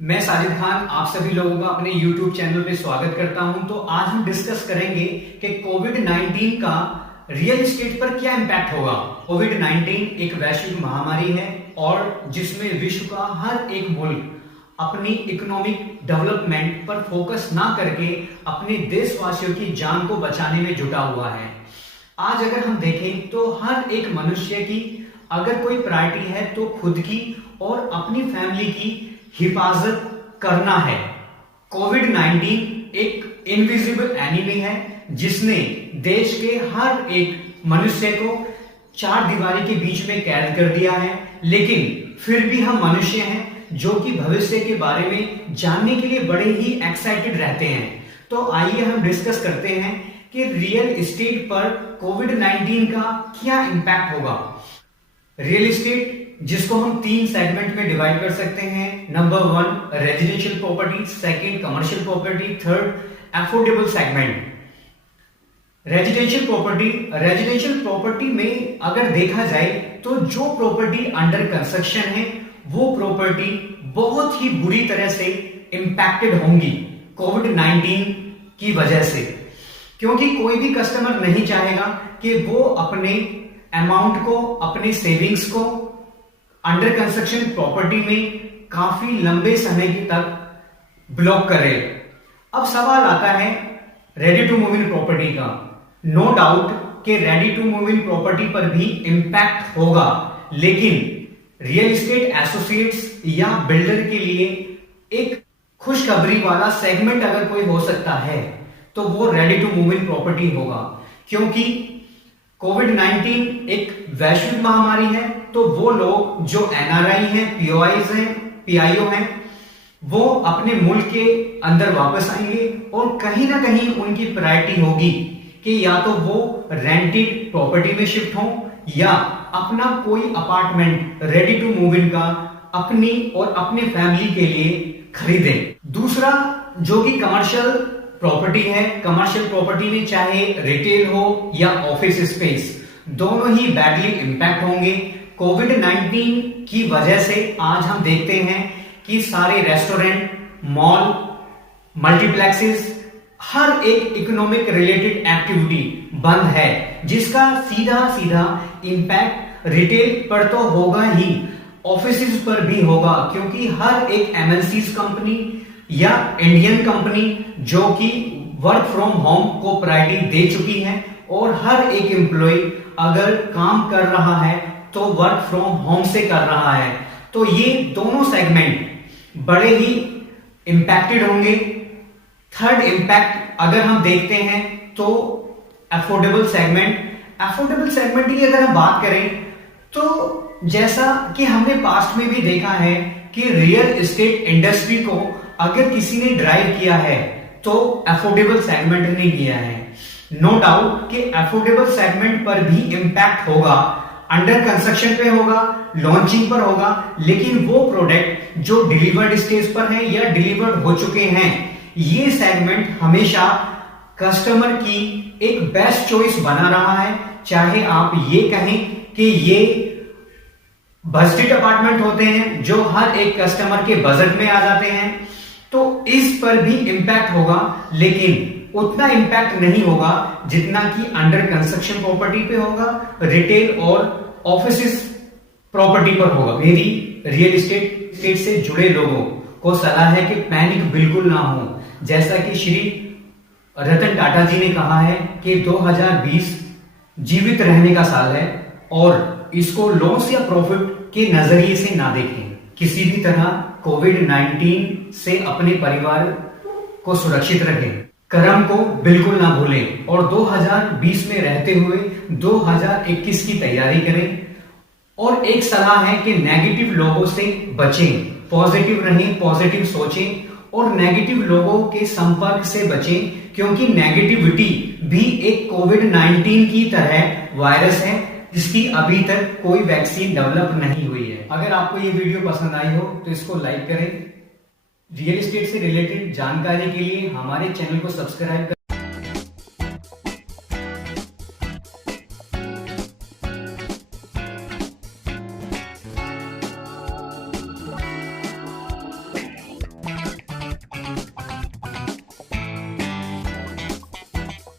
मैं साजिद खान आप सभी लोगों का अपने YouTube चैनल पे स्वागत करता हूं। तो आज हम डिस्कस करेंगे कि कोविड-19 का रियल एस्टेट पर क्या इंपैक्ट होगा। कोविड-19 एक वैश्विक महामारी है और जिसमें विश्व का हर एक मुल्क अपनी इकोनॉमिक डेवलपमेंट पर फोकस ना करके अपने देशवासियों की जान को बचाने में जुटा हुआ है। आज अगर हम देखें तो हर एक मनुष्य की अगर कोई प्रायोरिटी है तो खुद की और अपनी फैमिली की हिफाजत करना है। कोविड-19 एक इनविजिबल एनिमी है जिसने देश के हर एक मनुष्य को चार दीवारी के बीच में कैद कर दिया है, लेकिन फिर भी हम मनुष्य हैं जो कि भविष्य के बारे में जानने के लिए बड़े ही एक्साइटेड रहते हैं। तो आइए हम डिस्कस करते हैं कि रियल एस्टेट पर कोविड-19 का क्या इंपैक्ट होगा। रियल एस्टेट जिसको हम तीन सेगमेंट में डिवाइड कर सकते हैं। Number 1 residential property, second commercial property, third affordable segment. Residential property में अगर देखा जाए तो जो प्रॉपर्टी अंडर कंस्ट्रक्शन है वो प्रॉपर्टी बहुत ही बुरी तरह से इंपैक्टेड होंगी कोविड-19 की वजह से, क्योंकि कोई भी कस्टमर नहीं चाहेगा कि वो अपने अमाउंट को, अपने सेविंग्स को अंडर कंस्ट्रक्शन प्रॉपर्टी में काफी लंबे समय तक ब्लॉक करे। अब सवाल आता है ready to move in property का। नो डाउट कि ready to move in property पर भी इंपैक्ट होगा, लेकिन रियल एस्टेट एसोसिएट्स या बिल्डर के लिए एक खुशखबरी वाला सेगमेंट अगर कोई हो सकता है तो वो ready to move in property होगा, क्योंकि कोविड-19 एक वैश्विक महामारी है। तो वो लोग जो एनआरआई हैं, पीओआईज हैं, पीआईओ हैं, वो अपने मुल्क के अंदर वापस आएंगे और कहीं ना कहीं उनकी प्रायोरिटी होगी कि या तो वो रेंटेड प्रॉपर्टी में शिफ्ट हों या अपना कोई apartment ready to move in का अपनी और अपने फैमिली के लिए खरीदें। दूसरा जो कि कमर्शियल प्रॉपर्टी है, कमर्शियल प्रॉपर्टी में चाहे रिटेल हो या ऑफिस स्पेस, दोनों ही बैडली इंपैक्ट होंगे कोविड-19 की वजह से। आज हम देखते हैं कि सारे रेस्टोरेंट, मॉल, मल्टीप्लेक्सेस, हर एक इकोनॉमिक रिलेटेड एक्टिविटी बंद है, जिसका सीधा सीधा इंपैक्ट रिटेल पर तो होगा ही, ऑफिसेस पर भी होगा, क्योंकि हर एक एमएनसीज कंपनी या इंडियन कंपनी जो कि वर्क फ्रॉम होम को प्रायोरिटी दे चुकी है और हर एक एम्प्लॉय अगर काम कर रहा है तो वर्क फ्रॉम होम से कर रहा है। तो ये दोनों सेगमेंट बड़े ही इंपैक्टेड होंगे। थर्ड इंपैक्ट अगर हम देखते हैं तो अफोर्डेबल सेगमेंट की अगर हम बात करें तो जैसा कि हमने पास्ट में भी देखा है कि रियल एस्टेट इंडस्ट्री को अगर किसी ने ड्राइव किया है तो अफोर्डेबल सेगमेंट ने किया है। नो डाउट कि अफोर्डेबल सेगमेंट पर भी इंपैक्ट होगा, अंडर कंस्ट्रक्शन पे होगा, लॉन्चिंग पर होगा, लेकिन वो प्रोडक्ट जो डिलीवर्ड स्टेज पर है या डिलीवर्ड हो चुके हैं, ये सेगमेंट हमेशा कस्टमर की एक बेस्ट चॉइस बना रहा है। चाहे आप ये कहें कि ये बजटेड अपार्टमेंट होते हैं जो हर एक कस्टमर के बजट में आ जाते हैं, तो इस पर भी इंपैक्ट होगा, लेकिन उतना इंपैक्ट नहीं होगा जितना कि अंडर कंस्ट्रक्शन प्रॉपर्टी पे होगा, रिटेल और ऑफिस प्रॉपर्टी पर होगा। मेरी रियल एस्टेट से जुड़े लोगों को सलाह है कि पैनिक बिल्कुल ना हो। जैसा कि श्री रतन टाटा जी ने कहा है कि 2020 जीवित रहने का साल है और इसको लॉस या प्रॉफिट के नजरिए से ना देखें। किसी भी तरह कोविड-19 से अपने परिवार को सुरक्षित रखें, कर्म को बिल्कुल ना भूलें और 2020 में रहते हुए 2021 की तैयारी करें। और एक सलाह है कि नेगेटिव लोगों से बचें, पॉजिटिव रहें, पॉजिटिव सोचें और नेगेटिव लोगों के संपर्क से बचें, क्योंकि नेगेटिविटी भी एक कोविड-19 की तरह वायरस है जिसकी अभी तक कोई वैक्सीन डेवलप नहीं हुई है। अगर आपको ये वीडियो पसंद आई हो तो इसको लाइक करें। रियल एस्टेट से रिलेटेड जानकारी के लिए हमारे चैनल को सब्सक्राइब करें।